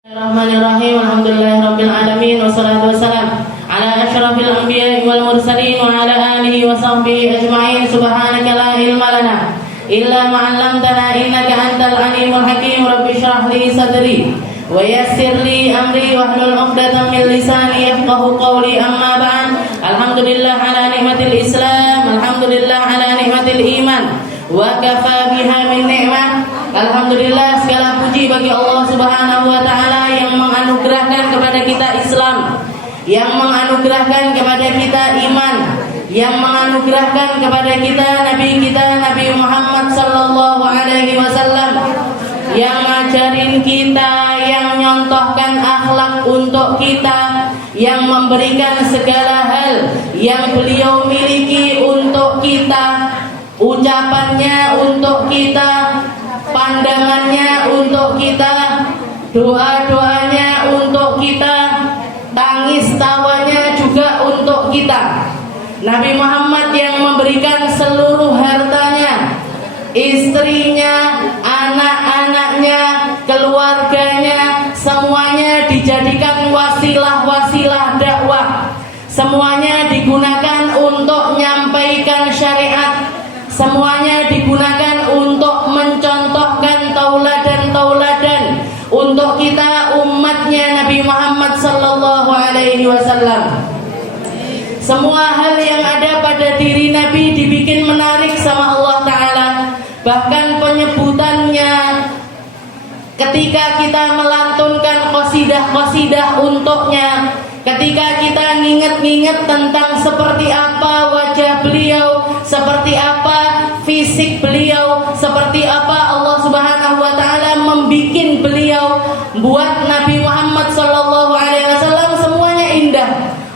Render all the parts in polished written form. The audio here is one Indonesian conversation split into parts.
Bismillahirrahmanirrahim. Alhamdulillahirabbil alamin wassalatu wassalam ala asyrafil anbiya'i wal mursalin wa ala alihi wa sahbihi ajma'in. Subhanaka la ilma lana illa ma 'allamtana innaka antal alimul hakim. Rabbi shrah li sadri wa yassir li amri wahlul 'uqdatam min lisani yafqahu qawli. Amma ba'd. Alhamdulillah ala nikmatil Islam, alhamdulillah ala nikmatil iman, wa kafa biha min ni'mah. Alhamdulillah, segala puji bagi Allah Subhanahu wa taala yang menganugerahkan kepada kita Islam, yang menganugerahkan kepada kita iman, yang menganugerahkan kepada kita Nabi Muhammad sallallahu alaihi wasallam, yang ngajarin kita, yang nyontohkan akhlak untuk kita, yang memberikan segala hal yang beliau miliki untuk kita, ucapannya untuk kita, pandangannya untuk kita, doa-doanya untuk kita, tangis tawanya juga untuk kita. Nabi Muhammad yang memberikan seluruh hartanya, istrinya, anak-anaknya, keluarganya, semuanya dijadikan wasilah-wasilah dakwah. Semuanya digunakan untuk menyampaikan syariat. Semuanya digunakan untuk mencontohkan tauladan-tauladan untuk kita umatnya Nabi Muhammad sallallahu alaihi wasallam. Semua hal yang ada pada diri Nabi dibikin menarik sama Allah Ta'ala. Bahkan penyebutannya ketika kita melantunkan qasidah-qasidah untuknya, ketika kita nginget-nginget tentang seperti apa wajah beliau, seperti apa fisik beliau, seperti apa Allah Subhanahu wa taala membikin beliau, buat Nabi Muhammad sallallahu alaihi wasallam semuanya indah.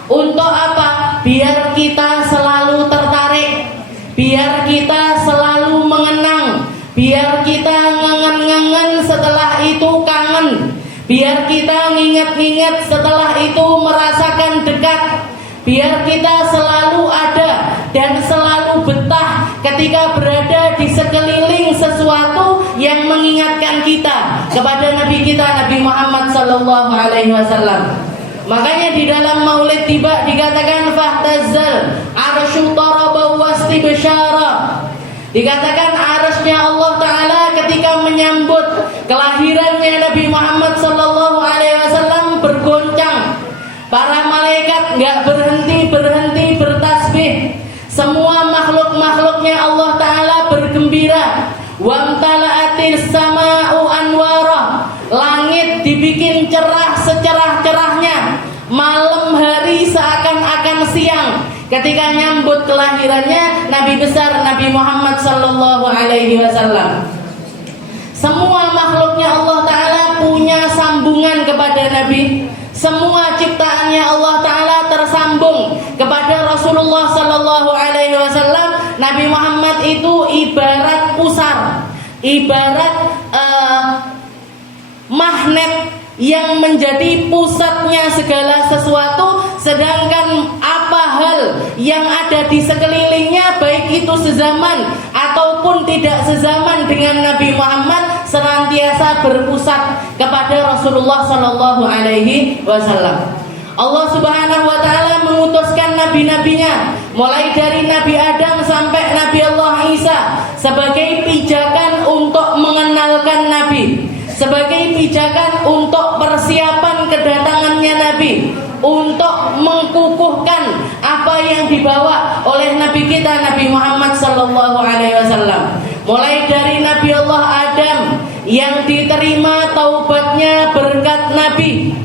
Untuk apa? Biar kita selalu tertarik, biar kita selalu mengenang, biar kita ngangen-ngangen setelah itu kangen, biar kita nginget-nginget setelah itu merasakan dekat, biar kita selalu ada dan selalu betah ketika berada di sekeliling sesuatu yang mengingatkan kita kepada Nabi kita Nabi Muhammad sallallahu alaihi wasallam. Makanya di dalam Maulid Tiba dikatakan fahtazzal arsyu taraba wastibsyara. Dikatakan arasnya Allah Ta'ala ketika menyambut kelahirannya Nabi Muhammad sallallahu alaihi wasallam bergoncang. Para malaikat enggak berhenti bertasbih. Semua makhluk-makhluknya Allah Ta'ala bergembira. Wamtala'atis sama'u anwara. Langit dibikin cerah secerah-cerahnya. Malam hari seakan-akan siang ketika nyambut kelahirannya Nabi besar Nabi Muhammad sallallahu alaihi wasallam. Semua makhluknya Allah Ta'ala punya sambungan kepada Nabi. Semua ciptaannya Allah Ta'ala tersambung kepada Rasulullah sallallahu alaihi wasallam. Nabi Muhammad itu ibarat pusar, ibarat magnet yang menjadi pusatnya segala sesuatu. Sedangkan apa hal yang ada di sekelilingnya, baik itu sezaman ataupun tidak sezaman dengan Nabi Muhammad, senantiasa berpusat kepada Rasulullah sallallahu alaihi wasallam. Allah Subhanahu wa taala mengutuskan nabi-nabinya, mulai dari Nabi Adam sampai Nabi Allah Isa, sebagai pijakan untuk mengenalkan Nabi, sebagai pijakan untuk persiapan kedatangannya Nabi, untuk mengkukuhkan apa yang dibawa oleh Nabi kita Nabi Muhammad sallallahu alaihi wasallam. Mulai dari Nabi Allah Adam yang diterima taubatnya berkat Nabi,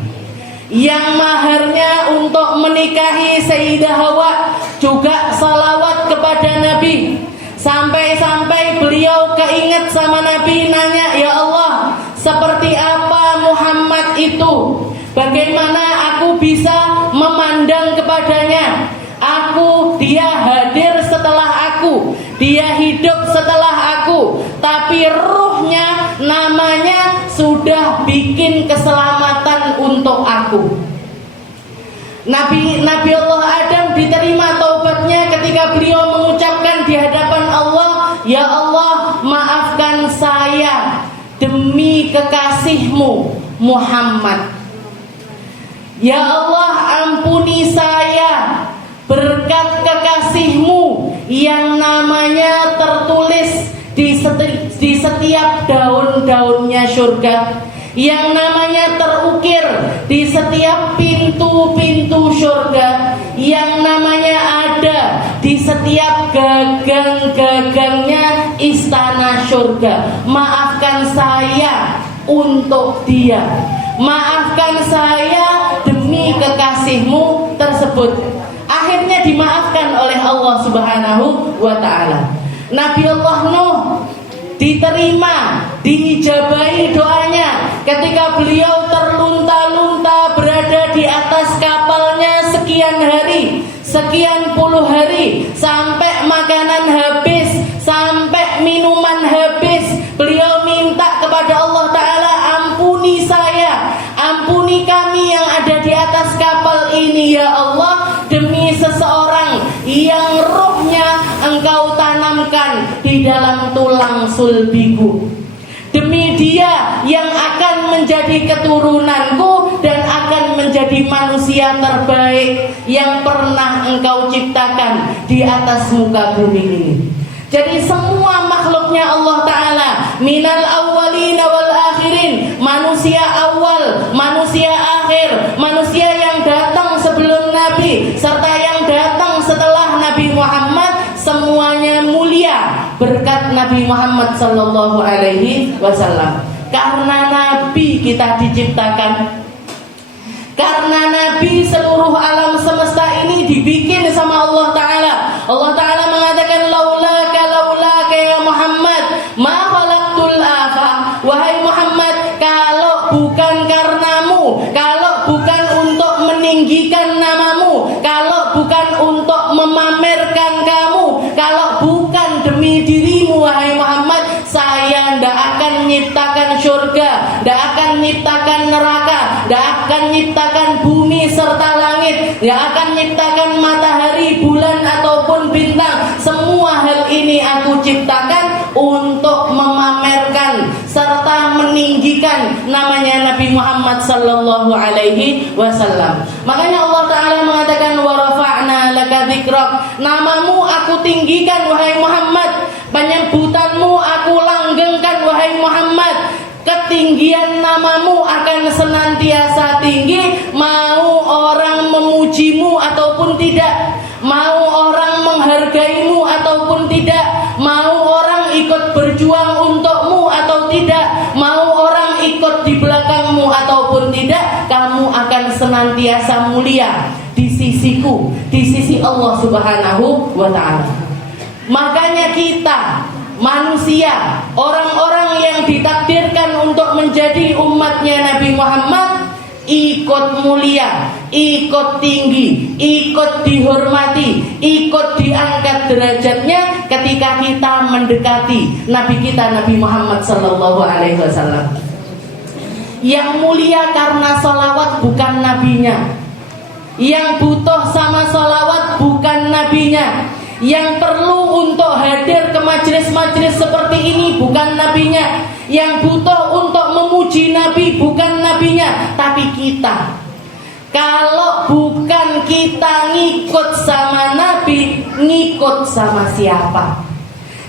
yang maharnya untuk menikahi Sayyidah Hawa juga salawat kepada Nabi. Sampai-sampai beliau keinget sama Nabi, nanya, ya Allah, seperti apa Muhammad itu? Bagaimana aku bisa memandang kepadanya? Dia hadir setelah aku, dia hidup setelah aku, tapi ruhnya, namanya sudah bikin keselamatan untuk aku. Nabi Allah Adam diterima taubatnya ketika beliau mengucapkan di hadapan Allah, ya Allah, maafkan saya demi kekasihmu Muhammad. Ya Allah, ampuni saya berkat kekasih-Mu yang namanya tertulis di setiap daun-daunnya surga, yang namanya terukir di setiap pintu-pintu surga, yang namanya ada di setiap gagang-gagangnya istana surga. Maafkan saya untuk dia, maafkan saya demi kekasih-Mu tersebut. Akhirnya dimaafkan oleh Allah Subhanahu wa ta'ala. Nabi Allah Nuh diterima, diijabahi doanya ketika beliau terlunta-lunta berada di atas kapalnya sekian hari, sekian puluh hari, sampai makanan habis, sampai minuman habis. Beliau minta kepada Allah Ta'ala, ampuni saya, ampuni kami yang ada di atas kapal ini ya Allah, demi seseorang yang rohnya Engkau tanamkan di dalam tulang sulbiku, demi dia yang akan menjadi keturunanku dan akan menjadi manusia terbaik yang pernah Engkau ciptakan di atas muka bumi ini. Jadi semua makhluknya Allah Ta'ala, minal awwalina wal akhirin, manusia awal, manusia akhir, manusia yang datang sebelum Nabi serta yang datang setelah Nabi Muhammad, semuanya mulia berkat Nabi Muhammad sallallahu alaihi wasallam. Karena Nabi kita diciptakan, karena Nabi seluruh alam semesta ini dibikin sama Allah Ta'ala. Allah Ta'ala mengatakan, laulaka ya Muhammad ma khalaqtul afaq. Wahai Muhammad, kalau bukan karenamu, kalau bukan untuk meninggikan namamu, kalau bukan untuk memamerkan kamu, kalau bukan demi dirimu wahai Muhammad, saya tidak akan menciptakan surga, tidak akan menciptakan neraka, tidak akan menciptakan bumi serta langit, tidak akan menciptakan matahari, bulan ataupun bintang. Semua hal ini aku ciptakan untuk memamerkan serta meninggikan namanya Nabi Muhammad sallallahu alaihi wasallam. Makanya Allah Ta'ala mengatakan, wa rafa'na laka dzikrak, namamu aku tinggikan wahai Muhammad, penyebutanmu aku langgengkan wahai Muhammad. Ketinggian namamu akan senantiasa tinggi, mau orang memujimu ataupun tidak, mau orang menghargaimu ataupun tidak, mau orang ikut berjuang untukmu atau tidak, mau orang ikut di belakangmu ataupun tidak, kamu akan senantiasa mulia di sisiku, di sisi Allah Subhanahu wa ta'ala. Makanya kita manusia, orang-orang yang ditakdirkan untuk menjadi umatnya Nabi Muhammad, ikut mulia, ikut tinggi, ikut dihormati, ikut diangkat derajatnya ketika kita mendekati Nabi kita Nabi Muhammad sallallahu alaihi wasallam. Yang mulia karena salawat bukan nabinya, yang butuh sama salawat bukan nabinya, yang perlu untuk hadir ke majelis-majelis seperti ini bukan nabinya, yang butuh untuk memuji Nabi bukan nabinya, tapi kita. Kalau bukan kita ngikut sama Nabi, ngikut sama siapa?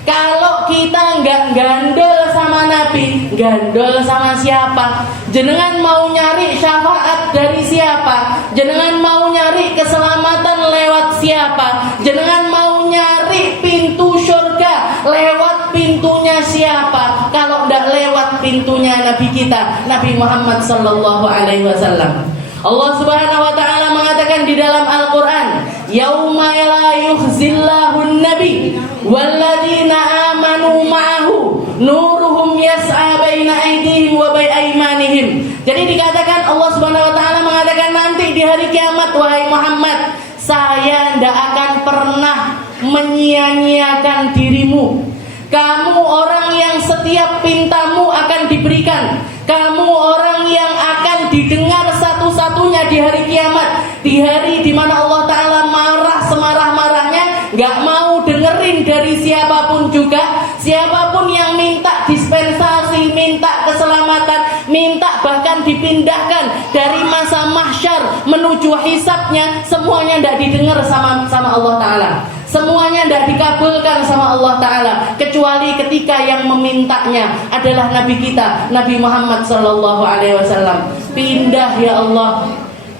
Kalau kita nggak gandol sama Nabi, gandol sama siapa? Jenengan mau nyari syafaat dari siapa? Jenengan mau nyari keselamatan lewat siapa? Jenengan mau nyari pintu surga lewat pintunya siapa? Kalau nggak lewat pintunya Nabi kita, Nabi Muhammad sallallahu alaihi wasallam. Allah Subhanahu wa ta'ala mengatakan di dalam Al-Qur'an, yauma la yukhzillahu an-nabi walladzina amanu ma'ahu nuruhum yas'a baina aydihim wa bi'aymanihim. Jadi dikatakan Allah Subhanahu wa ta'ala mengatakan nanti di hari kiamat, wahai Muhammad, saya tidak akan pernah menyia-nyiakan dirimu. Kamu orang yang setiap pintamu akan diberikan. Kamu orang yang akan didengar satu-satunya di hari kiamat, di hari di mana Allah Ta'ala marah semarah-marahnya, gak mau dengerin dari siapapun juga. Siapapun yang minta dispensasi, minta keselamatan, minta bahkan akan dipindahkan dari masa mahsyar menuju hisabnya, semuanya tidak didengar sama Allah Ta'ala. Semuanya tidak dikabulkan sama Allah Ta'ala, kecuali ketika yang memintanya adalah Nabi kita, Nabi Muhammad Sallallahu Alaihi Wasallam. Pindah ya Allah,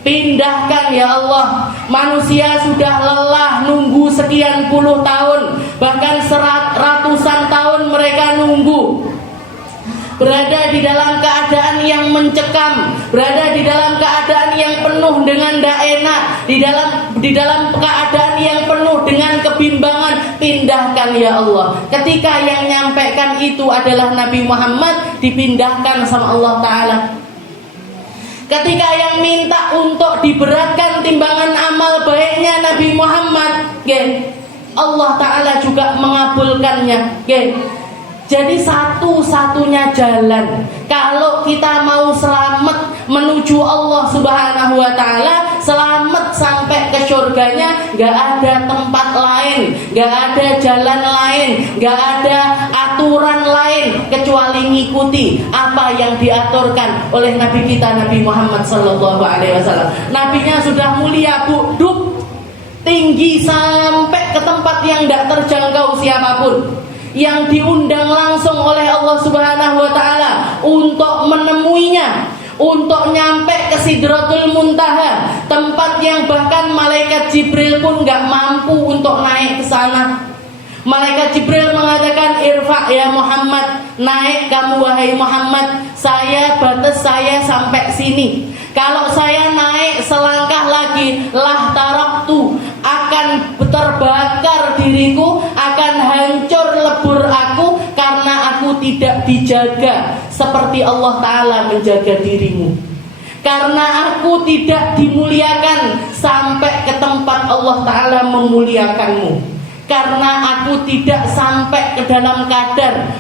pindahkan ya Allah. Manusia sudah lelah nunggu sekian puluh tahun, bahkan ratusan tahun mereka nunggu, berada di dalam keadaan yang mencekam, berada di dalam keadaan yang penuh dengan tidak enak, di dalam keadaan yang penuh dengan kebimbangan. Pindahkan ya Allah. Ketika yang nyampaikan itu adalah Nabi Muhammad, dipindahkan sama Allah Ta'ala. Ketika yang minta untuk diberatkan timbangan amal baiknya Nabi Muhammad, Allah Ta'ala juga mengabulkannya. Jadi satu-satunya jalan kalau kita mau selamat menuju Allah Subhanahu wa Ta'ala, selamat sampai ke surganya, gak ada tempat lain, gak ada jalan lain, gak ada aturan lain kecuali ngikuti apa yang diaturkan oleh Nabi kita, Nabi Muhammad Sallallahu Alaihi Wasallam. Nabinya sudah mulia, buduk tinggi sampai ke tempat yang gak terjangkau siapapun, yang diundang langsung oleh Allah Subhanahu wa Ta'ala untuk menemuinya, untuk nyampe ke Sidratul Muntaha, tempat yang bahkan malaikat Jibril pun gak mampu untuk naik ke sana. Malaikat Jibril mengatakan, "Irfa ya Muhammad, naik kamu wahai Muhammad, batas saya sampai sini. Kalau saya naik selangkah lagi, lah taraktu, akan terbakar diriku, akan hancur lebur aku, karena aku tidak dijaga seperti Allah Ta'ala menjaga dirimu. Karena aku tidak dimuliakan sampai ke tempat Allah Ta'ala memuliakanmu. Karena aku tidak sampai ke dalam kadar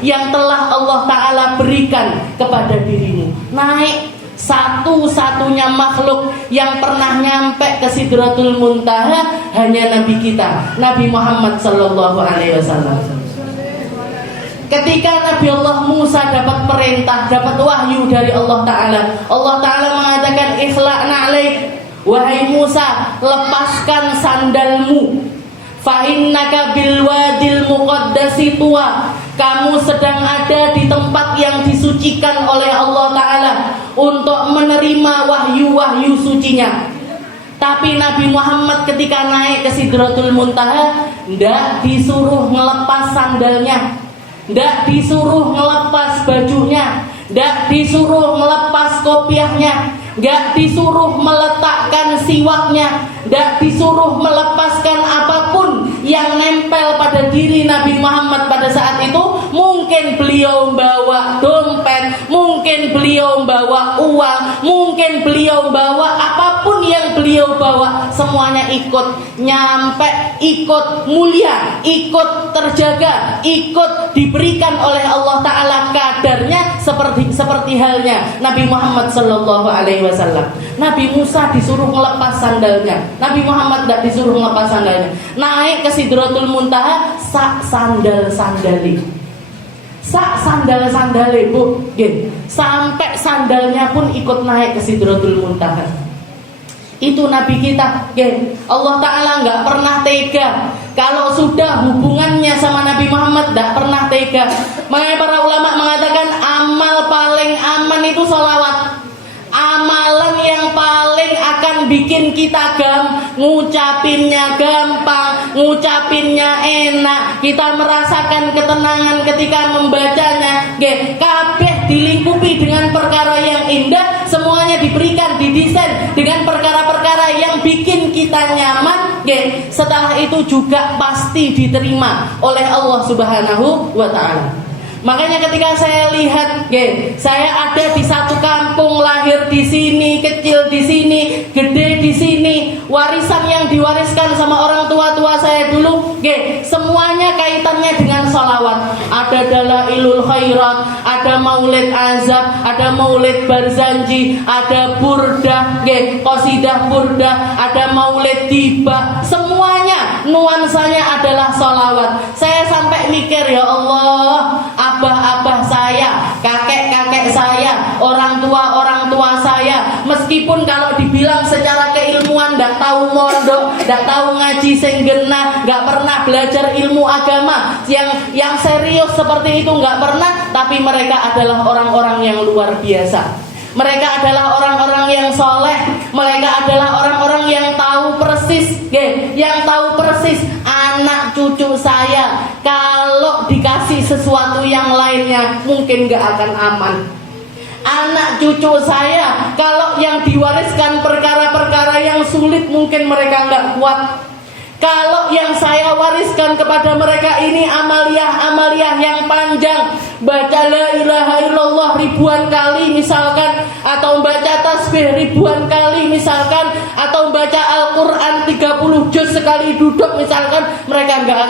yang telah Allah Ta'ala berikan kepada dirimu." Naik satu-satunya makhluk yang pernah nyampe ke Sidratul Muntaha hanya Nabi kita, Nabi Muhammad Sallallahu Alaihi Wasallam. Ketika Nabi Allah Musa dapat perintah, dapat wahyu dari Allah Ta'ala, Allah Ta'ala mengatakan, "Ikhla'na alaik, wahai Musa, lepaskan sandalmu. Fa innaka bil wadil muqaddasi tuwa." Kamu sedang ada di tempat yang disucikan oleh Allah Ta'ala untuk menerima wahyu-wahyu sucinya. Tapi Nabi Muhammad ketika naik ke Sidratul Muntaha, tidak disuruh ngelepas sandalnya, tidak disuruh ngelepas bajunya, tidak disuruh ngelepas kopiahnya, tidak disuruh meletakkan siwaknya, tidak disuruh melepaskan apapun yang nempel pada diri Nabi Muhammad pada saat itu. Mungkin beliau bawa dompet, mungkin beliau bawa uang, mungkin beliau bawa apapun yang beliau bawa, semuanya ikut nyampe, ikut mulia, ikut terjaga, ikut diberikan oleh Allah Ta'ala kadarnya, seperti halnya Nabi Muhammad Sallallahu Alaihi Wasallam. Nabi Musa disuruh melepas sandalnya, Nabi Muhammad tidak disuruh melepas sandalnya. Naik ke Sidratul Muntaha, sandal-sandali, bu, sampai sandalnya pun ikut naik ke Sidratul Muntaha. Itu Nabi kita, Allah Ta'ala nggak pernah tega. Kalau sudah hubungannya sama Nabi Muhammad, tidak pernah tega. Makanya para ulama mengatakan amal paling aman itu sholawat. Amalan yang paling akan bikin kita ngucapinnya gampang, ngucapinnya enak, kita merasakan ketenangan ketika membacanya. Kabeh dilingkupi dengan perkara yang indah, semuanya diberikan, didesain dengan perkara-perkara yang bikin kita nyaman. Setelah itu juga pasti diterima oleh Allah Subhanahu wa Ta'ala. Makanya ketika saya lihat, saya ada di satu kampung, lahir di sini, kecil di sini, gede di sini, warisan yang diwariskan sama orang tua saya dulu, semuanya kaitannya dengan sholawat. Ada dalailul khairat, ada maulid azab, ada maulid barzanji, ada burdah, qasidah burdah, ada maulid tiba, semuanya nuansanya adalah sholawat. Saya sampai mikir, ya Allah, abah-abah saya, kakek-kakek saya, orang tua saya, meskipun kalau dibilang secara keilmuan nggak tahu mondok, nggak tahu ngaji senggena, nggak pernah belajar ilmu agama yang serius seperti itu nggak pernah, tapi mereka adalah orang-orang yang luar biasa. Mereka adalah orang-orang yang soleh. Mereka adalah orang-orang yang tahu persis, yang tahu persis anak cucu saya kalau dikasih sesuatu yang lainnya mungkin gak akan aman. Anak cucu saya kalau yang diwariskan perkara-perkara yang sulit mungkin mereka gak kuat. Kalau yang saya wariskan kepada mereka ini amaliyah yang panjang, baca la ilaha illallah ribuan kali misalkan, atau baca tasbih ribuan kali misalkan, atau baca Al-Quran 30 juz sekali duduk misalkan, mereka gak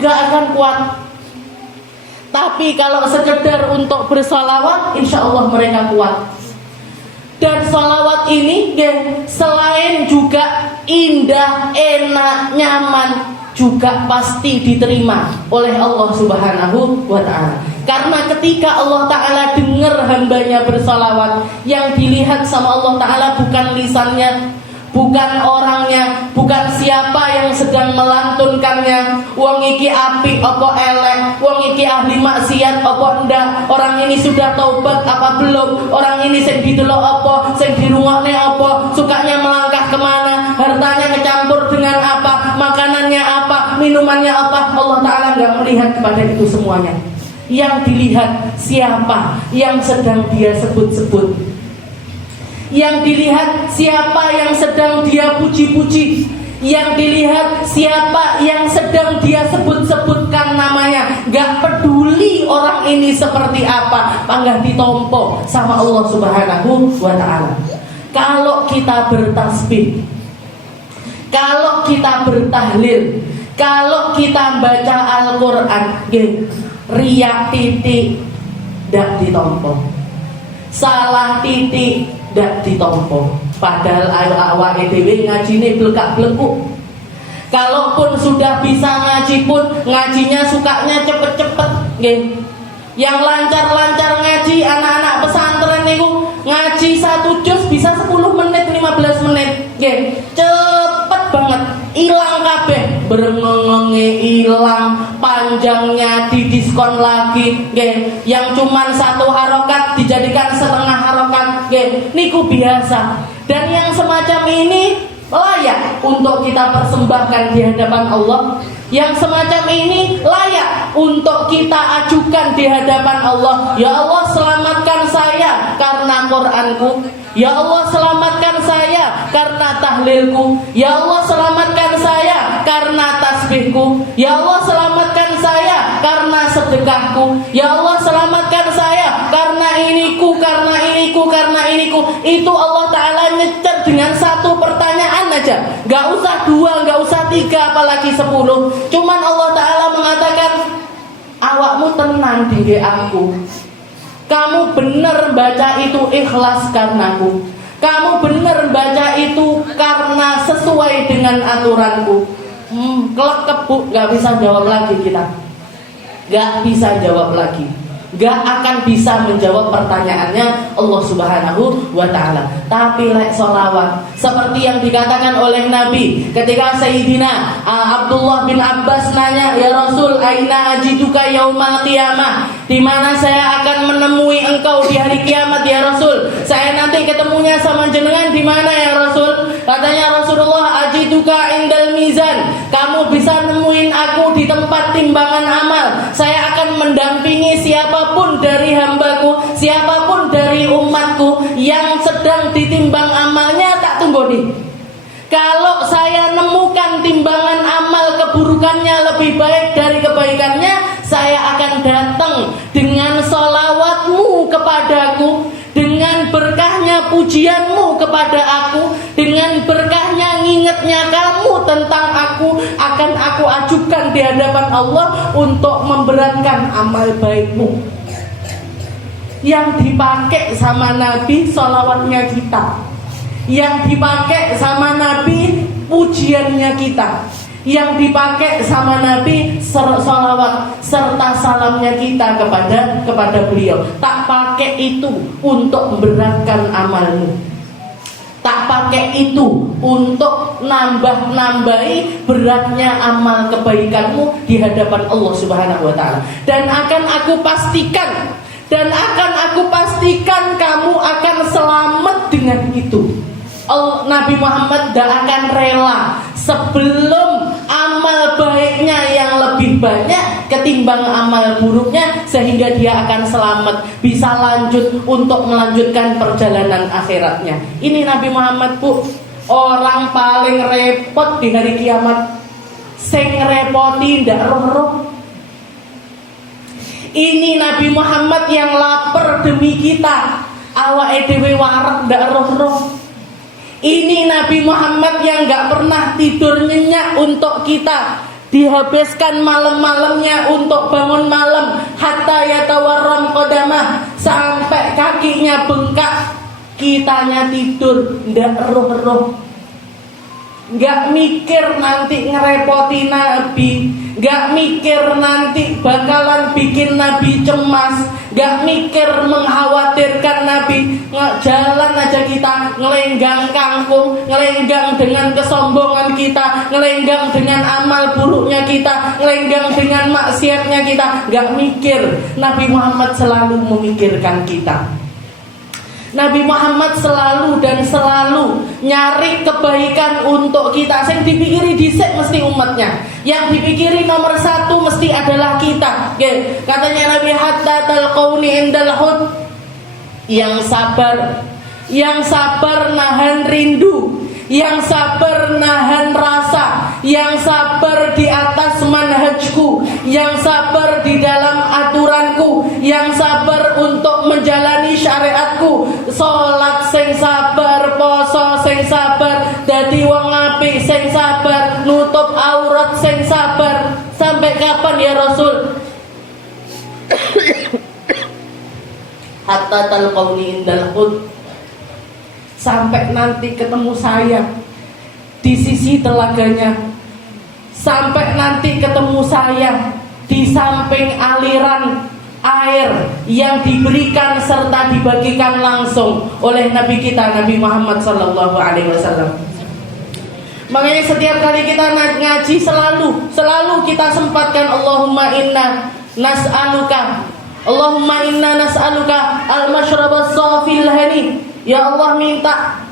akan kuat. Tapi kalau sekedar untuk bersalawat, insya Allah mereka kuat. Dan salawat ini selain juga indah, enak, nyaman, juga pasti diterima oleh Allah Subhanahu wa ta'ala. Karena ketika Allah ta'ala dengar hambanya bersalawat, yang dilihat sama Allah ta'ala bukan lisannya, bukan orangnya, bukan siapa yang sedang melantunkannya. Wong iki apik apa elek, wong iki ahli maksiat apa ndak, orang ini sudah taubat apa belum, orang ini sing didelok apa, sing dirungokne apa, sukanya melangkah kemana, hartanya kecampur dengan apa, makanannya apa, minumannya apa. Allah Ta'ala nggak melihat kepada itu semuanya. Yang dilihat siapa yang sedang dia sebut-sebut, yang dilihat siapa yang sedang dia puji-puji, yang dilihat siapa yang sedang dia sebut-sebutkan namanya. Gak peduli orang ini seperti apa, panggah ditompo sama Allah Subhanahu wa ta'ala. Kalau kita bertasbih, kalau kita bertahlil, kalau kita baca Al-Quran, riak titik dak ditompo, salah titik dak ditompo. Padahal awake dhewe ngajine blekak-blekuk. Kalaupun sudah bisa ngaji pun ngajinya sukanya cepet-cepet nggih. Yang lancar-lancar ngaji anak-anak pesantren niku ngaji 1 juz bisa 10 menit 15 menit nggih. Cepet banget, ilang kabeh, berengenge ilang, panjangnya didiskon lagi nggih. Yang cuman 1 harokat dijadikan setengah harokat nggih. Niku biasa. Dan yang semacam ini layak untuk kita persembahkan di hadapan Allah. Yang semacam ini layak untuk kita ajukan di hadapan Allah. Ya Allah, selamatkan saya karena Qur'anku. Ya Allah, selamatkan saya karena tahlilku. Ya Allah, selamatkan saya karena tasbihku. Ya Allah, selamatkan saya karena sedekahku. Ya Allah, selamatkan saya karena iniku, karena iniku, karena iniku. Itu Allah Ta'ala nyecer dengan 1 pertanyaan aja. Gak usah 2, gak usah 3, apalagi 10. Cuman Allah Ta'ala mengatakan, awakmu tenang di aku. Kamu benar baca itu ikhlas karenaku. Kamu benar baca itu karena sesuai dengan aturanku. Kelak kebuk, gak bisa jawab lagi kita. Gak bisa jawab lagi. Gak akan bisa menjawab pertanyaannya Allah Subhanahu wa ta'ala. Tapi lek solawat, seperti yang dikatakan oleh Nabi ketika Sayyidina Abdullah bin Abbas nanya, ya Rasul, aina ajiduka yaumal qiyamah, di mana saya akan menemui engkau di hari kiamat ya Rasul? Saya nanti ketemunya sama jenengan di mana ya Rasul? Katanya Rasulullah, ajiduka indal mizan, kamu bisa nemuin aku di tempat timbangan amal. Saya akan mendampingi siapapun dari hambaku, siapapun dari umatku yang sedang ditimbang amalnya, tak tunggu nih. Kalau saya nemukan timbangan amal keburukannya lebih baik dari kebaikannya, saya akan datang dengan sholawatmu kepadaku, dengan berkahnya pujianmu kepada aku, dengan berkahnya ngingetnya kamu tentang aku, akan aku ajukan di hadapan Allah untuk memberatkan amal baikmu. Yang dipakai sama Nabi sholawatnya kita, yang dipakai sama Nabi pujiannya kita, Yang dipakai sama Nabi sholawat serta salamnya kita kepada beliau. Tak pakai itu untuk memberatkan amalmu, tak pakai itu untuk nambahi beratnya amal kebaikanmu di hadapan Allah Subhanahu wa taala. Dan akan aku pastikan kamu akan selamat dengan itu. Nabi Muhammad tidak akan rela sebelum amal baiknya yang lebih banyak ketimbang amal buruknya, sehingga dia akan selamat, bisa lanjut untuk melanjutkan perjalanan akhiratnya. Ini Nabi Muhammad, Bu, orang paling repot di hari kiamat. Sing repoti ndak roh-roh. Ini Nabi Muhammad yang lapar demi kita, awake dhewe wareg ndak roh-roh. Ini Nabi Muhammad yang gak pernah tidur nyenyak untuk kita, dihabiskan malam-malamnya untuk bangun malam, hatta yatawarram qadamah, sampai kakinya bengkak, kitanya tidur ndak roh-roh. Gak mikir nanti ngerepoti Nabi, gak mikir nanti bakalan bikin Nabi cemas, gak mikir mengkhawatirkan Nabi. Jalan aja kita ngelenggang kangkung, ngelenggang dengan kesombongan kita, ngelenggang dengan amal buruknya kita, ngelenggang dengan maksiatnya kita, gak mikir. Nabi Muhammad selalu memikirkan kita. Nabi Muhammad selalu nyari kebaikan untuk kita. Yang dipikiri dhisik mesti umatnya, yang dipikiri nomor satu mesti adalah kita. Katanya Nabi, hatta talqauni indal hud, yang sabar nahan rindu, yang sabar nahan rasa, yang sabar di atas manhajku, yang sabar di dalam aturanku, yang sabar untuk menjalani syariatku. Salat sing sabar, poso sing sabar, dadi wong apik sing sabar, nutup aurat sing sabar. Sampai kapan ya Rasul? Hatta talqauni indal hud, sampai nanti ketemu saya di sisi telaganya, sampai nanti ketemu saya di samping aliran air yang diberikan serta dibagikan langsung oleh Nabi kita, Nabi Muhammad sallallahu alaihi wasallam. Makanya setiap kali kita ngaji selalu kita sempatkan Allahumma inna nas'aluka al-mashrabas safil hani. Ya Allah, minta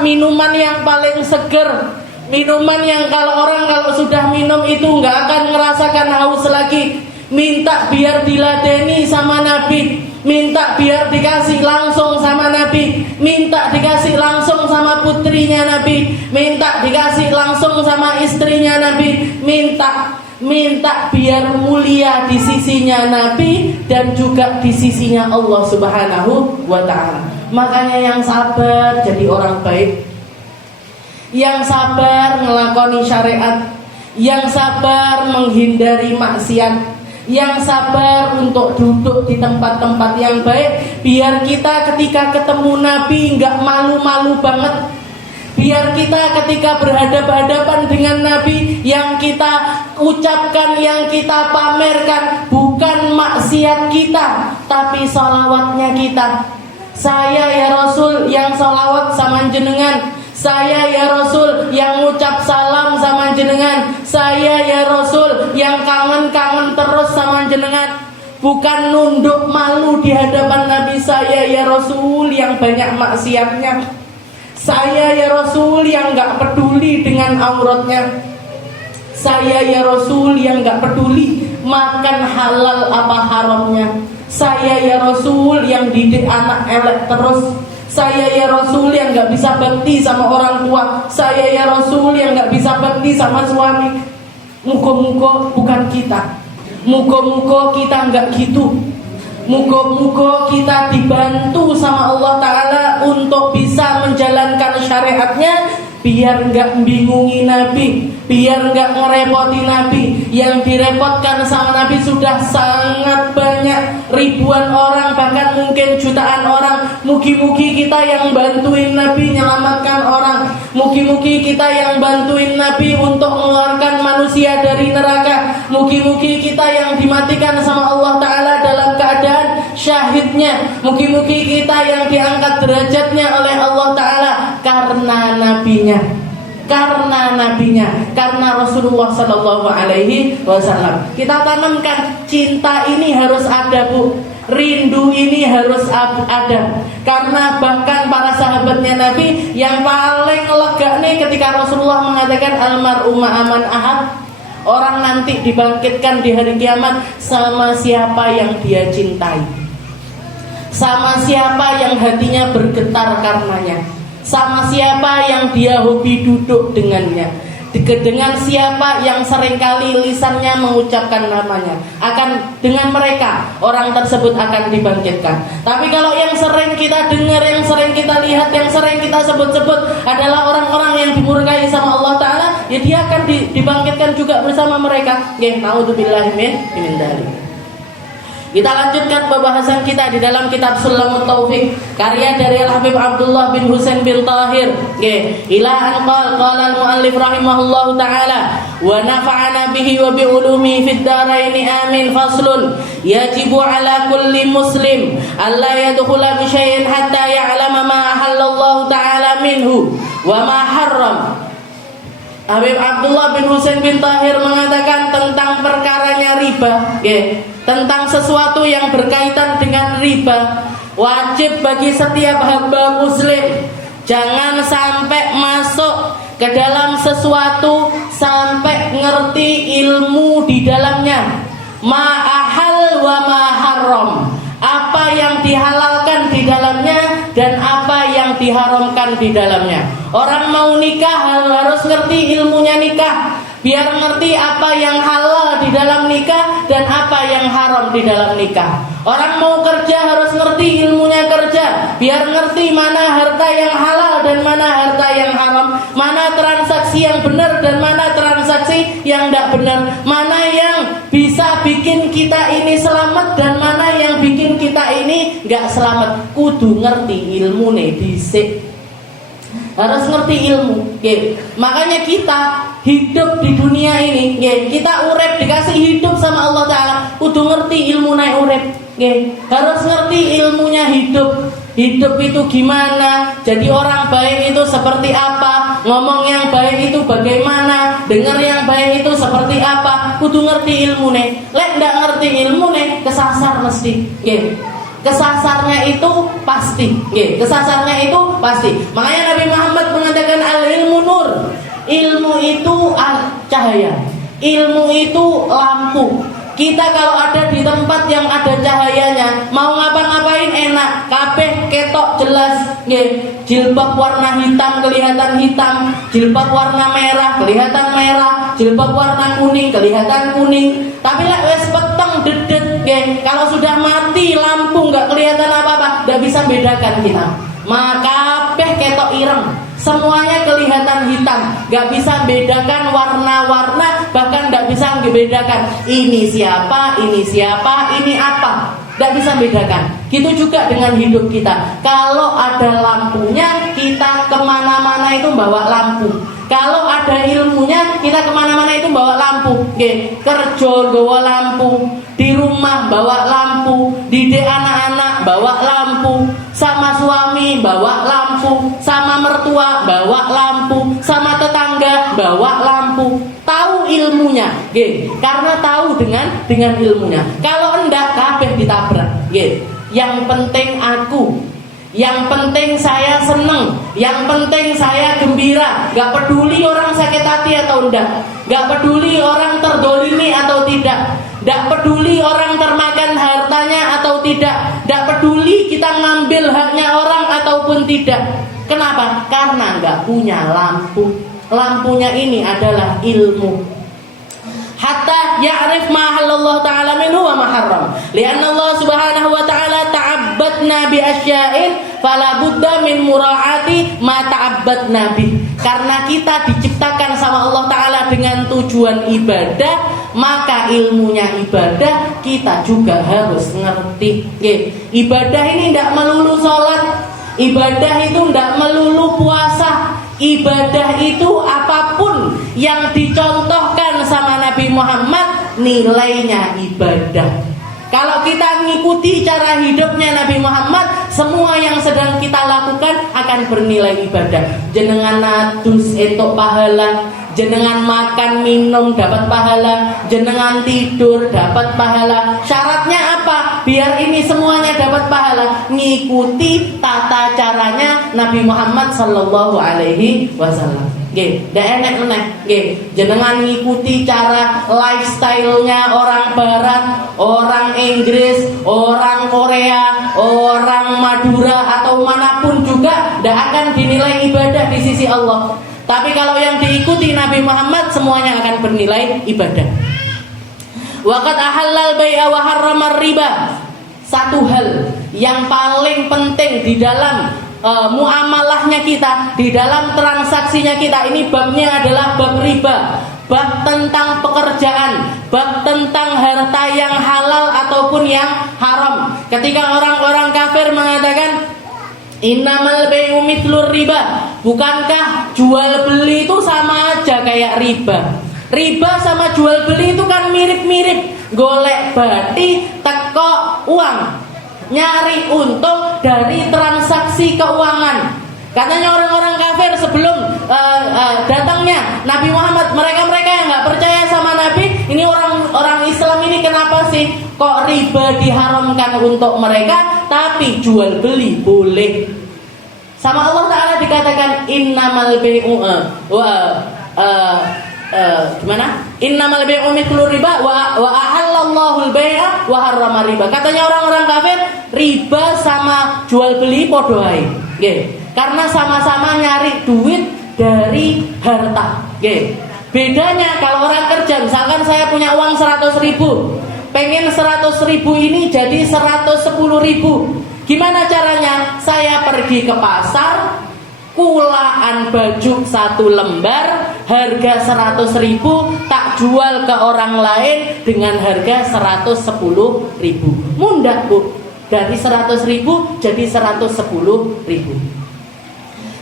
minuman yang paling seger, minuman yang kalau sudah minum itu nggak akan merasakan haus lagi. Minta biar diladeni sama Nabi, minta biar dikasih langsung sama Nabi, minta dikasih langsung sama putrinya Nabi, minta dikasih langsung sama istrinya Nabi, minta biar mulia di sisinya Nabi dan juga di sisinya Allah Subhanahu wa ta'ala. Makanya yang sabar jadi orang baik, yang sabar ngelakoni syariat, yang sabar menghindari maksiat, yang sabar untuk duduk di tempat-tempat yang baik, biar kita ketika ketemu Nabi nggak malu-malu banget. Biar kita ketika berhadapan-hadapan dengan Nabi, yang kita ucapkan, yang kita pamerkan bukan maksiat kita, tapi sholawatnya kita. Saya ya Rasul yang sholawat sama jenengan, saya ya Rasul yang ngucap salam sama jenengan, saya ya Rasul yang kangen-kangen terus sama jenengan. Bukan nunduk malu di hadapan Nabi. Saya ya Rasul yang banyak maksiatnya, saya ya Rasul yang gak peduli dengan auratnya, saya ya Rasul yang gak peduli makan halal apa haramnya, saya ya Rasul yang didik anak elek terus, saya ya Rasul yang gak bisa bakti sama orang tua, saya ya Rasul yang gak bisa bakti sama suami. Muka-muka bukan kita, muka-muka kita gak gitu. Muka-muka kita dibantu sama Allah Ta'ala untuk bisa menjalankan syariatnya, biar gak bingungi Nabi, biar nggak ngerepoti Nabi. Yang direpotkan sama Nabi sudah sangat banyak, ribuan orang, bahkan mungkin jutaan orang. Mugi-mugi kita yang bantuin Nabi menyelamatkan orang. Mugi-mugi kita yang bantuin Nabi untuk mengeluarkan manusia dari neraka. Mugi-mugi kita yang dimatikan sama Allah Ta'ala dalam keadaan syahidnya. Mugi-mugi kita yang diangkat derajatnya oleh Allah Ta'ala karena nabinya, karena Rasulullah Sallallahu Alaihi Wasallam. Kita tanamkan cinta ini harus ada, Bu. Rindu ini harus ada. Karena bahkan para sahabatnya Nabi yang paling lega nih ketika Rasulullah mengatakan almar'u ma'aman ahad, orang nanti dibangkitkan di hari kiamat sama siapa yang dia cintai, sama siapa yang hatinya bergetar karenanya, sama siapa yang dia hobi duduk dengannya, dengan siapa yang seringkali lisannya mengucapkan namanya. Dengan mereka orang tersebut akan dibangkitkan. Tapi kalau yang sering kita dengar, yang sering kita lihat, yang sering kita sebut-sebut adalah orang-orang yang dimurkai sama Allah Ta'ala, ya dia akan dibangkitkan juga bersama mereka. Na'udzubillahi min dzalik. Kita lanjutkan pembahasan kita di dalam kitab Sulamut Taufiq, karya dari Al-Habib Abdullah bin Husain bin Tahir. Ila an qala al-muallif rahimahullahu ta'ala wa nafa'ana bihi wa bi ulumi fid daraini amin. Faslun yajibu ala kulli muslim alla yadkhula bi syai'in hatta ya'lama ma ahallallahu ta'ala minhu wa ma harram. Habib Abdullah bin Husain bin Tahir mengatakan tentang perkaranya riba, tentang sesuatu yang berkaitan dengan riba. Wajib bagi setiap hamba muslim jangan sampai masuk ke dalam sesuatu sampai ngerti ilmu di dalamnya. Ma'ahal wa ma'harram, apa yang dihalalkan di dalamnya dan apa yang diharamkan di dalamnya. Orang mau nikah harus ngerti ilmunya nikah, biar ngerti apa yang halal di dalam nikah dan apa yang haram di dalam nikah. Orang mau kerja harus ngerti ilmunya kerja, biar ngerti mana harta yang halal dan mana harta yang haram, mana transaksi yang benar dan mana transaksi yang tidak benar, mana yang bisa bikin kita ini selamat dan mana yang bikin kita ini nggak selamat. Kudu ngerti ilmu nih dhisik. Harus ngerti ilmu. Makanya kita hidup di dunia ini, kita urip dikasih hidup sama Allah Ta'ala, kudu ngerti ilmu naik urip. Harus ngerti ilmunya hidup. Hidup itu gimana, jadi orang baik itu seperti apa, ngomong yang baik itu bagaimana, dengar yang baik itu seperti apa. Kudu ngerti ilmu nih. Lek ndak ngerti ilmu nih, kesasar mesti. Kesasarnya itu pasti. Kesasarnya itu pasti. Makanya Nabi Muhammad mengatakan al-ilmu nur. Ilmu itu cahaya. Ilmu itu lampu. Kita kalau ada di tempat yang ada cahayanya, mau ngapa-ngapain enak, kabeh ketok jelas. Jilbab warna hitam kelihatan hitam, jilbab warna merah kelihatan merah, jilbab warna kuning kelihatan kuning. Tapi lek wis peteng dedet, kalau sudah mati lampu nggak kelihatan apa-apa, nggak bisa bedakan kita. Maka kabeh ketok ireng, semuanya kelihatan hitam, nggak bisa bedakan warna-warna, bahkan nggak bisa bedakan ini siapa, ini apa, nggak bisa bedakan. Gitu juga dengan hidup kita. Kalau ada lampunya, kita kemana-mana itu bawa lampu. Kalau ada ilmunya, kita kemana-mana itu bawa lampu. Kerja bawa lampu, di rumah bawa lampu, didik anak-anak bawa lampu, sama suami bawa lampu, sama mertua bawa lampu, sama tetangga bawa lampu. Tahu ilmunya, karena tahu dengan ilmunya. Kalau enggak, kabeh ditabrak. Yang penting aku, yang penting saya seneng, yang penting saya gembira. Gak peduli orang sakit hati atau enggak, gak peduli orang terdolimi atau tidak, gak peduli orang termakan hartanya atau tidak, gak peduli kita ngambil haknya orang ataupun tidak. Kenapa? Karena gak punya lampu. Lampunya ini adalah ilmu. Hatta ya'rif ma halallahu ta'ala minhu wa ma harram. Lianna Allah subhanahu wa ta'ala ta'abbadna bi asya'in fala budda min mura'ati ma ta'abbadna bi. Karena kita diciptakan sama Allah Ta'ala dengan tujuan ibadah, maka ilmunya ibadah kita juga harus ngerti. Ibadah ini tidak melulu sholat, ibadah itu tidak melulu puasa. Ibadah itu apapun yang dicontohkan sama Nabi Muhammad nilainya ibadah. Kalau kita mengikuti cara hidupnya Nabi Muhammad, semua yang sedang kita lakukan akan bernilai ibadah. Jenengan nadus entuk pahala, jenengan makan minum dapat pahala, jenengan tidur dapat pahala. Syaratnya apa? Biar ini semuanya dapat pahala, ngikuti tata caranya Nabi Muhammad sallallahu alaihi wasallam. Nggih, ndak enek meneh. Nggih, jenengan ngikuti cara lifestyle-nya orang barat, orang Inggris, orang Korea, orang Madura atau manapun juga ndak akan dinilai ibadah di sisi Allah. Tapi kalau yang diikuti Nabi Muhammad semuanya akan bernilai ibadah. Waqad ahallal bai'a wa harramar riba. Satu hal yang paling penting di dalam muamalahnya kita, di dalam transaksinya kita, ini babnya adalah bab riba, bab tentang pekerjaan, bab tentang harta yang halal ataupun yang haram. Ketika orang-orang kafir mengatakan innamal bai'u mithlur riba, bukankah jual beli itu sama aja kayak riba? Riba sama jual beli itu kan mirip-mirip, golek bati teko uang, nyari untung dari transaksi keuangan. Katanya orang-orang kafir sebelum datangnya Nabi Muhammad, mereka yang nggak percaya sama Nabi, ini orang Islam ini kenapa sih kok riba diharamkan untuk mereka, tapi jual beli boleh? Sama Allah Ta'ala dikatakan innamal bai'u gimana? Innamal bai'u mithlur riba wa ahallallahu al-bai'a wa harrama riba. Katanya orang-orang kafir, riba sama jual beli podo ae. Nggih. Karena sama-sama nyari duit dari harta. Nggih. Bedanya kalau orang kerja, misalkan saya punya uang 100.000, pengen 100.000 ini jadi 110.000. Gimana caranya? Saya pergi ke pasar, kulaan baju 1 lembar harga 100.000, tak jual ke orang lain dengan harga 110.000. Mudah Bu, dari 100.000 jadi 110.000.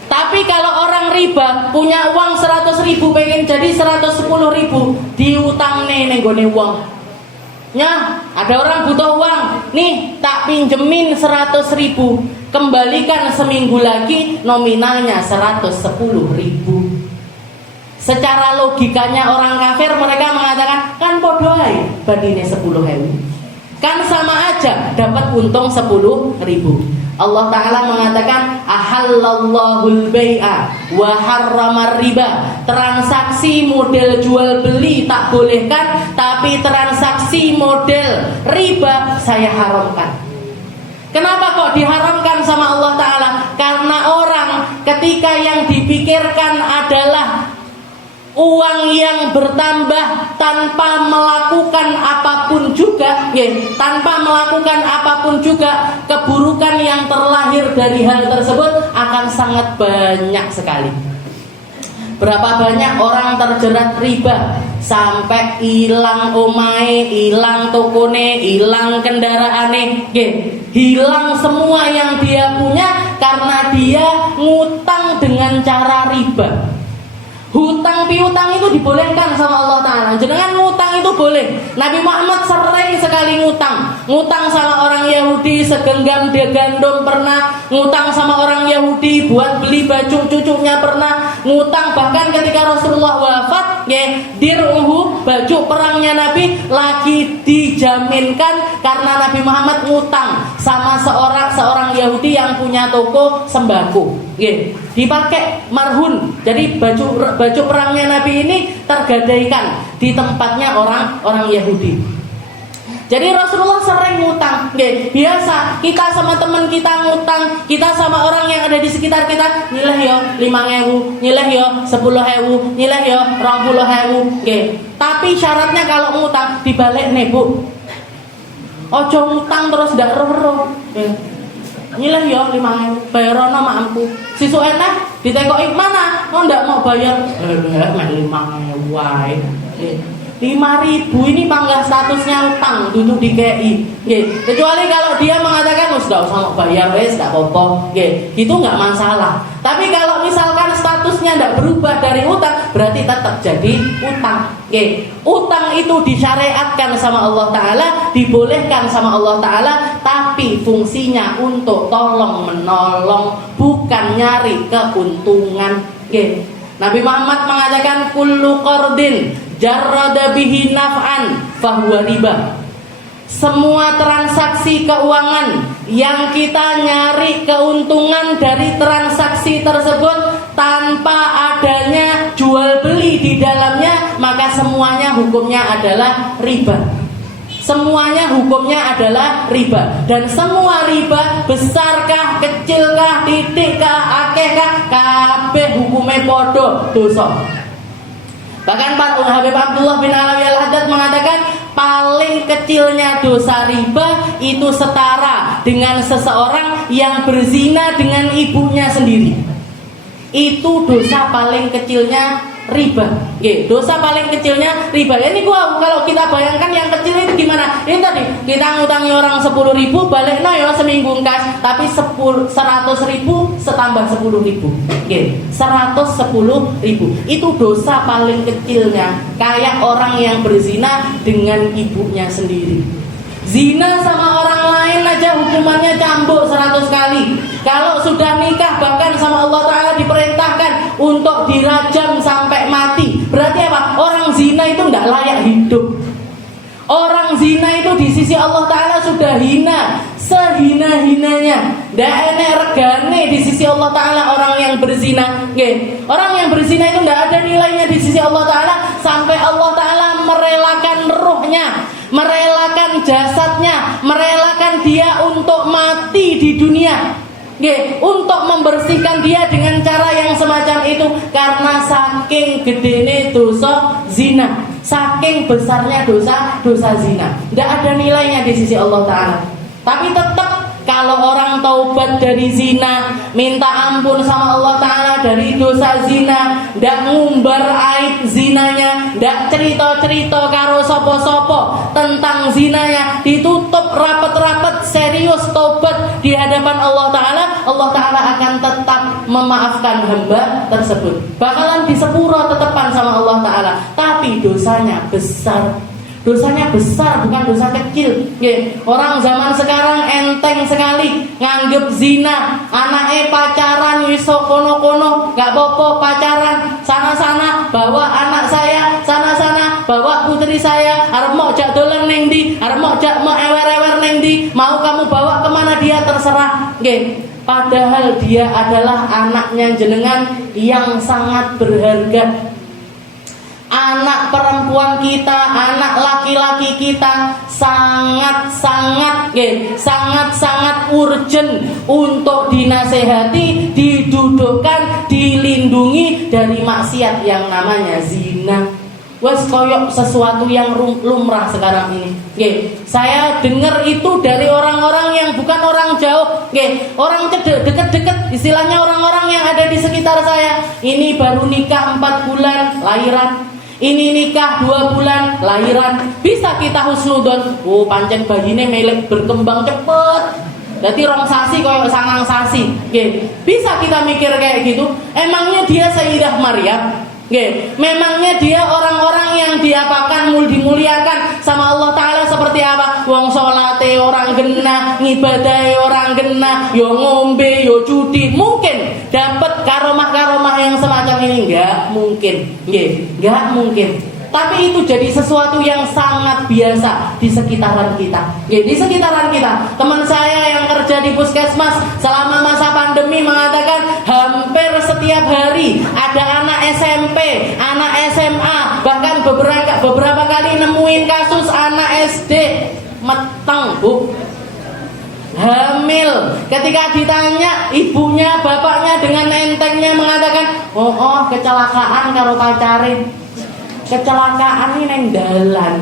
Tapi kalau orang riba punya uang 100.000 pengen jadi 110.000, diutang nih nggone wong. Nya, ada orang butuh uang, nih tak pinjemin 100.000, kembalikan seminggu lagi nominalnya 110.000. Secara logikanya orang kafir mereka mengatakan kan podo ae bandine 10.000. Kan sama aja dapat untung 10.000. Allah Ta'ala mengatakan ahallallahul bai'a wa harramar riba. Transaksi model jual beli tak bolehkan, tapi transaksi model riba saya haramkan. Kenapa kok diharamkan sama Allah Ta'ala? Karena orang ketika yang dipikirkan adalah uang yang bertambah tanpa melakukan apapun juga, tanpa melakukan apapun juga, keburukan yang terlahir dari hal tersebut akan sangat banyak sekali. Berapa banyak orang terjerat riba sampai hilang omae, hilang tokone, hilang kendaraane, hilang semua yang dia punya karena dia ngutang dengan cara riba. Hutang piutang itu dibolehkan sama Allah Ta'ala. Jenengan ngutang itu boleh. Nabi Muhammad sering sekali ngutang. Ngutang sama orang Yahudi segenggam dia gandum pernah. Ngutang sama orang Yahudi buat beli baju cucunya pernah. Ngutang bahkan ketika Rasulullah wafat, dir'uhu, baju perangnya Nabi lagi dijaminkan karena Nabi Muhammad ngutang sama seorang Yahudi yang punya toko sembako. Dipakai marhun. Jadi baju perangnya Nabi ini tergadaikan di tempatnya orang Yahudi. Jadi Rasulullah sering ngutang. Biasa kita sama teman kita ngutang, kita sama orang yang ada di sekitar kita, nyileh yo 5.000, nyileh yo 10.000, nyileh yo 20.000. Tapi syaratnya kalau ngutang dibalik nih Bu. Ojo ngutang terus ndak roh-roh. Nyileh ya 5.000, bayarono makku. Sesuk eneh ditekoki mana? Oh ndak mau bayar. Mek 5.000 wae. 5.000 ini panggah statusnya utang, duduk di KI. Kecuali kalau dia mengatakan sudah usah mau bayar wes, nggak apa-apa, itu nggak masalah. Tapi kalau misalkan statusnya nggak berubah dari utang, berarti tetap jadi utang. Utang itu disyariatkan sama Allah Ta'ala, dibolehkan sama Allah Ta'ala, tapi fungsinya untuk tolong menolong, bukan nyari keuntungan. Nabi Muhammad mengatakan kullu qardin jarrada bihi naf'an fahuwa riba. Semua transaksi keuangan yang kita nyari keuntungan dari transaksi tersebut tanpa adanya jual beli di dalamnya, maka semuanya hukumnya adalah riba. Semuanya hukumnya adalah riba. Dan semua riba, besarkah, kecilkah, tidikkah, akehkah, kabeh hukumnya podo dosa. Bahkan Pak Habib Abdullah bin Alawi Al-Haddad mengatakan paling kecilnya dosa riba itu setara dengan seseorang yang berzina dengan ibunya sendiri. Itu dosa paling kecilnya riba. Dosa paling kecilnya riba. Ini kalau kita bayangkan yang kecil itu gimana? Ini tadi kita ngutangi orang 10.000, balik ya seminggu kas, tapi 100.000 setambah 10.000. 110.000. Itu dosa paling kecilnya. Kayak orang yang berzina dengan ibunya sendiri. Zina sama orang lain aja hukumannya cambuk 100 kali. Kalau sudah nikah bahkan sama Allah Ta'ala diperintahkan untuk dirajam sampai mati. Berarti apa? Orang zina itu tidak layak hidup. Orang zina itu di sisi Allah Ta'ala sudah hina, sehina-hinanya. Tidak enak regane di sisi Allah Ta'ala orang yang berzina. Orang yang berzina itu tidak ada nilainya di sisi Allah Ta'ala, sampai Allah Ta'ala merelakan ruhnya, merelakan jasadnya, merelakan dia untuk mati di dunia, untuk membersihkan dia dengan cara yang semacam itu, karena saking gedene dosa zina, saking besarnya dosa zina. Tidak ada nilainya di sisi Allah Ta'ala. Tapi tetap kalau orang taubat dari zina, minta ampun sama Allah Ta'ala dari dosa zina, ndak ngumbar aib zinanya, ndak cerita-cerita karo sopo-sopo tentang zinanya, ditutup rapet-rapet, serius taubat di hadapan Allah Ta'ala, Allah Ta'ala akan tetap memaafkan hamba tersebut. Bakalan disepuro tetepan sama Allah Ta'ala, tapi dosanya besar. Dosanya besar, bukan dosa kecil. Orang zaman sekarang enteng sekali nganggep zina, anaknya pacaran iso kono-kono, gak popo pacaran, sana-sana bawa anak saya, sana-sana bawa putri saya, arep mau jak dolen ning ndi, arep mau jak mau ewer-ewer ning ndi, mau kamu bawa kemana dia terserah. Padahal dia adalah anaknya jenengan yang sangat berharga. Anak perempuan kita, anak laki-laki kita sangat-sangat urgent untuk dinasehati, didudukkan, dilindungi dari maksiat yang namanya zina. Wes koyok sesuatu yang lumrah sekarang ini. Saya dengar itu dari orang-orang yang bukan orang jauh, orang deket-deket, istilahnya orang-orang yang ada di sekitar saya. Ini baru nikah 4 bulan lahiran. Ini nikah 2 bulan lahiran. Bisa kita husnudon, oh pancen bagine melek berkembang cepet, jadi rong sasi koyo sangang sasi. Bisa kita mikir kayak gitu. Emangnya dia Sayyidah Maryam? Memangnya dia orang-orang yang diapakan, dimuliakan sama Allah Ta'ala seperti apa? Wong sholate orang genah, ngibadahe orang genah, yo ngombe, yo judi. Mungkin dapat karomah-karomah yang semacam ini? Enggak mungkin. Enggak mungkin. Tapi itu jadi sesuatu yang sangat biasa di sekitaran kita. Di sekitaran kita. Teman saya yang kerja di puskesmas selama masa pandemi mengatakan hampir setiap hari ada anak SMP, anak SMA, bahkan beberapa kali nemuin kasus anak SD meteng, Bu, hamil. Ketika ditanya ibunya, bapaknya dengan entengnya mengatakan, oh kecelakaan karo pacare. Kecelakaan ini neng dalan,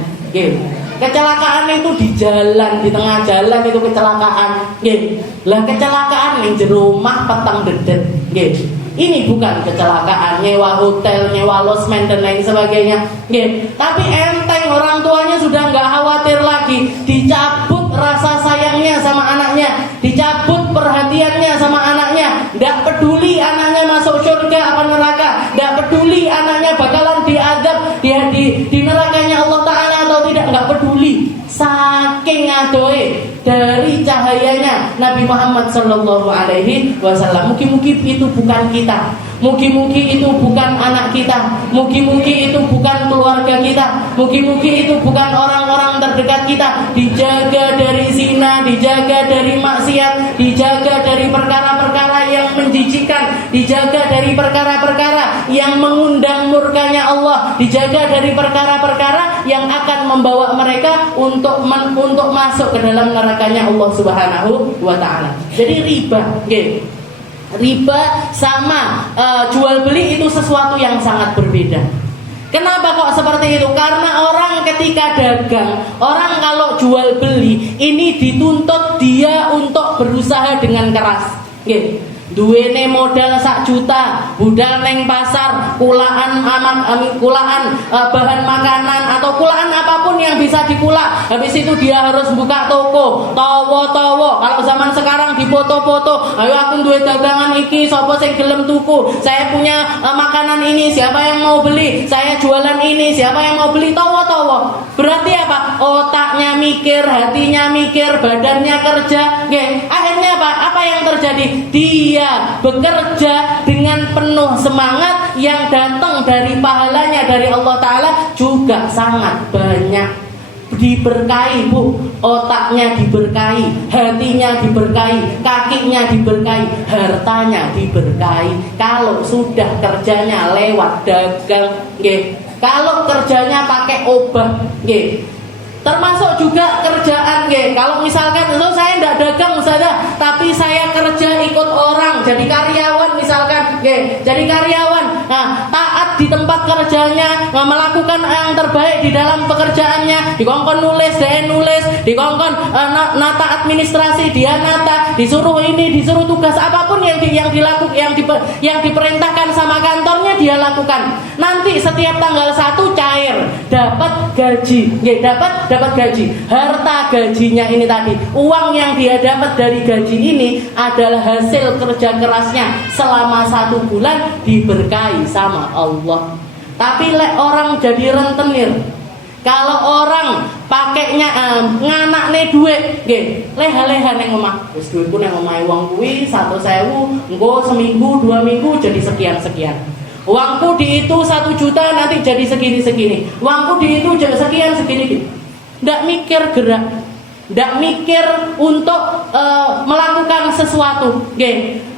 kecelakaan itu di jalan, di tengah jalan itu kecelakaan. Nggih. Lah kecelakaan ning jero omah peteng dedet. Nggih. Ini bukan kecelakaan, nyewa hotel, nyewa losmen dan lain sebagainya. Nggih. Tapi enteng, orang tuanya sudah nggak khawatir lagi, dicabut rasa sayangnya sama anaknya, dicabut perhatiannya sama anaknya, nggak peduli anaknya masuk surga apa neraka, nggak peduli anaknya bakalan diazab di nerakanya Allah Ta'ala atau tidak, nggak peduli. Saking adoe dari cahayanya Nabi Muhammad Sallallahu Alaihi Wasallam. Mugi-mugi itu bukan kita, mugi-mugi itu bukan anak kita, mugi-mugi itu bukan keluarga kita, mugi-mugi itu bukan orang-orang terdekat kita. Dijaga dari zina, dijaga dari maksiat, dijaga dari perkara-perkara yang menjijikan, dijaga dari perkara-perkara yang mengundang murkanya Allah, dijaga dari perkara-perkara yang akan membawa mereka untuk masuk ke dalam nerakanya Allah Subhanahu wa Ta'ala. Jadi riba, okay. Riba sama jual beli itu sesuatu yang sangat berbeda. Kenapa kok seperti itu? Karena orang ketika dagang, orang kalau jual beli ini dituntut dia untuk berusaha dengan keras. Okay. Duwene modal 1 juta, budal neng pasar, kulaan bahan makanan atau kulaan apapun yang bisa dikulak. Habis itu dia harus buka toko, towo. Kalau zaman sekarang di foto-foto, ayo aku duwe dagangan iki, sapa sing gelem tuku? Saya punya makanan ini, siapa yang mau beli? Saya jualan ini, siapa yang mau beli? Towo. Berarti apa? Otaknya mikir, hatinya mikir, badannya kerja. Nggih. Akhirnya apa? Apa yang terjadi? Dia bekerja dengan penuh semangat, yang datang dari pahalanya dari Allah Ta'ala juga sangat banyak. Diberkahi, Bu. Otaknya diberkahi, hatinya diberkahi, kakinya diberkahi, hartanya diberkahi. Kalau sudah kerjanya lewat dagang, nggih. Kalau kerjanya pakai obat, nggih. Termasuk juga kerjaan, nggih. Kalau misalkan saya tidak dagang saja, tapi saya kerja ikut orang, jadi karyawan misalkan, nggih. Jadi karyawan, nah, taat di tempat kerjanya, melakukan yang terbaik di dalam pekerjaannya, dikongkon nulis, dia nulis, dikongkon nata administrasi, dia nata, disuruh ini, disuruh tugas apapun yang dilakukan, yang diperintahkan sama kantornya dia lakukan. Nanti setiap tanggal 1 cair, dapat gaji, nggih, dapat gaji. Harta gajinya ini tadi, uang yang dia dapat dari gaji ini adalah hasil kerja kerasnya selama 1 bulan, diberkahi sama Allah. Tapi orang jadi rentenir. Kalau orang pakainya nganakne duit, nggih, leha-leha ning omah. Wis duitku ning omahe wong kuwi 100.000, engko seminggu 2 minggu jadi sekian-sekian. Uangku di itu 1 juta nanti jadi segini-segini. Uangku di itu jadi sekian-segini. Nggak mikir gerak, nggak mikir untuk melakukan sesuatu, nggih.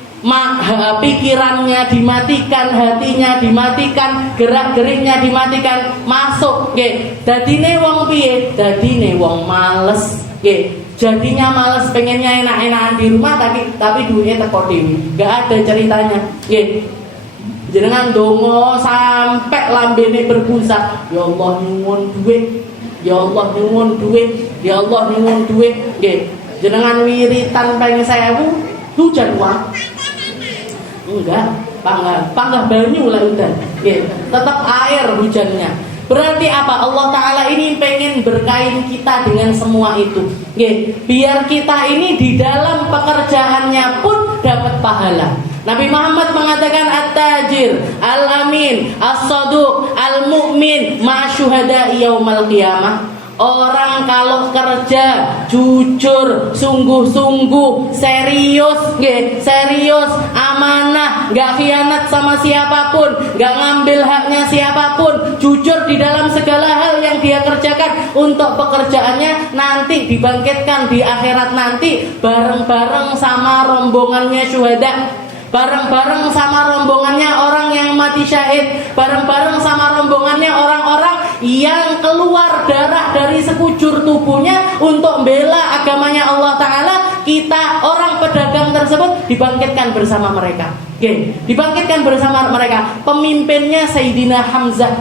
Pikirannya dimatikan, hatinya dimatikan, gerak-geriknya dimatikan, masuk, nggih. Dadine wong piye? Dadine wong males, nggih. Jadinya males, pengennya enak-enakan di rumah tapi duitnya teko dhewe. Nggak ada ceritanya, nggih. Jenengan dongo sampai lambene berbusa, ya Allah nyuwun duit. Ya Allah nyuwun duit, ya Allah nyuwun duit, nggih. Jenengan wiritan ping 1000, hujan uang. Enggak, panggah banyu lah udan. Nggih, tetap air hujannya. Berarti apa? Allah Ta'ala ini pengen berkain kita dengan semua itu, nggih. Biar kita ini di dalam pekerjaannya pun dapat pahala. Nabi Muhammad mengatakan at-tajir, al-amin, as-saduq, al-mu'min ma'asyuhada'i yaumal qiyamah. Orang kalau kerja jujur, sungguh-sungguh, serius, nggih, serius, amanah, enggak khianat sama siapapun, enggak ngambil haknya siapapun, jujur di dalam segala hal yang dia kerjakan untuk pekerjaannya, nanti dibangkitkan di akhirat nanti bareng-bareng sama rombongannya syuhada, bareng-bareng sama rombongannya orang yang mati syahid, bareng-bareng sama rombongannya orang-orang yang keluar darah dari sekujur tubuhnya untuk membela agamanya Allah Ta'ala. Kita orang pedagang tersebut dibangkitkan bersama mereka, okay. Dibangkitkan bersama mereka. Pemimpinnya Sayyidina Hamzah,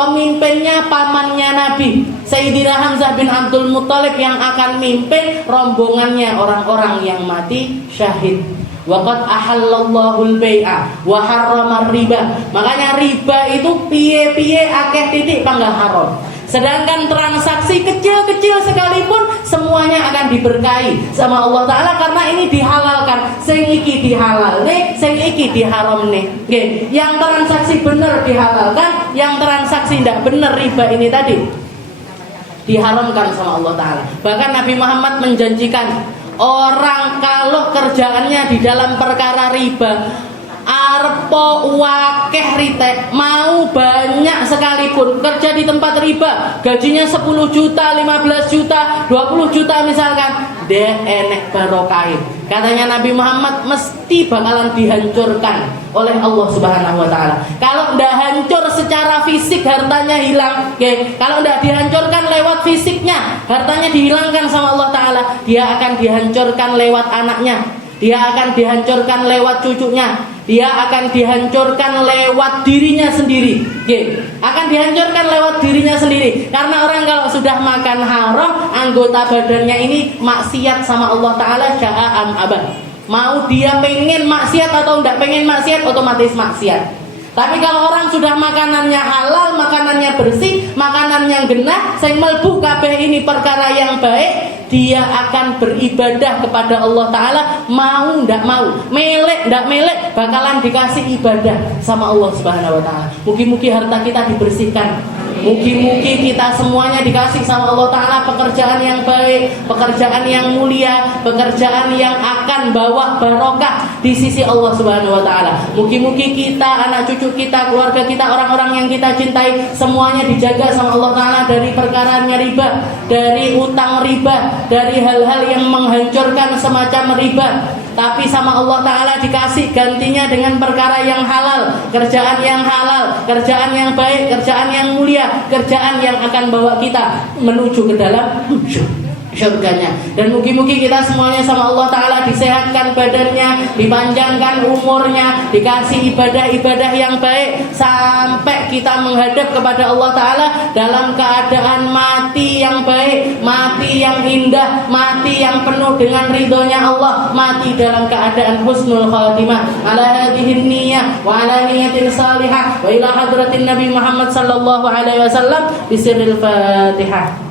Pemimpinnya pamannya Nabi, Sayyidina Hamzah bin Abdul Muthalib, yang akan mimpin rombongannya orang-orang yang mati syahid. Waqad ahallallahu al-bai'a wa harrama riba. Makanya riba itu piye-piye akeh titik panggal haram. Sedangkan transaksi kecil-kecil sekalipun semuanya akan diberkahi sama Allah Ta'ala, karena ini dihalalkan. Sing iki dihalalne, sing iki diharamne. Nggih, yang transaksi bener dihalalkan, yang transaksi tidak bener riba ini tadi diharamkan sama Allah Ta'ala. Bahkan Nabi Muhammad menjanjikan, orang kalau kerjaannya di dalam perkara riba, arpo wakeh ritek, mau banyak sekalipun kerja di tempat riba, gajinya 10 juta, 15 juta, 20 juta misalkan, de enek barokain. Katanya Nabi Muhammad mesti bakalan dihancurkan oleh Allah Subhanahu wa taala. Kalau ndak hancur secara fisik, hartanya hilang. Oke, kalau ndak dihancurkan lewat fisiknya, hartanya dihilangkan sama Allah Taala, dia akan dihancurkan lewat anaknya, dia akan dihancurkan lewat cucunya, dia akan dihancurkan lewat dirinya sendiri. Oke, akan dihancurkan lewat dirinya sendiri. Karena orang kalau sudah makan haram, anggota badannya ini maksiat sama Allah Taala sya'am abad. Mau dia pengen maksiat atau enggak pengen maksiat, otomatis maksiat. Tapi kalau orang sudah makanannya halal, makanannya bersih, makanan yang genah, sing melbu kabeh ini perkara yang baik, dia akan beribadah kepada Allah Ta'ala, mau ndak mau, melek ndak melek, bakalan dikasih ibadah sama Allah Subhanahu wa Ta'ala. Mugi-mugi harta kita dibersihkan, mugi-mugi kita semuanya dikasih sama Allah Ta'ala pekerjaan yang baik, pekerjaan yang mulia, pekerjaan yang akan bawa barokah di sisi Allah Subhanahu wa Ta'ala. Mugi-mugi kita, anak cucu kita, keluarga kita, orang-orang yang kita cintai, semuanya dijaga sama Allah Ta'ala dari perkaraannya riba, dari utang riba, dari hal-hal yang menghancurkan semacam riba. Tapi sama Allah Ta'ala dikasih gantinya dengan perkara yang halal, kerjaan yang halal, kerjaan yang baik, kerjaan yang mulia, kerjaan yang akan bawa kita menuju ke dalam syurganya. Dan mugi-mugi kita semuanya sama Allah Ta'ala disehatkan badannya, dipanjangkan umurnya, dikasih ibadah-ibadah yang baik, sampai kita menghadap kepada Allah Ta'ala dalam keadaan mati yang baik, mati yang indah, mati yang penuh dengan ridhonya Allah, mati dalam keadaan husnul khatimah ala hadhihi niyyah wa ala niyatin salihah wa ila hadratin Nabi Muhammad sallallahu alaihi wasallam bisirril Fatihah.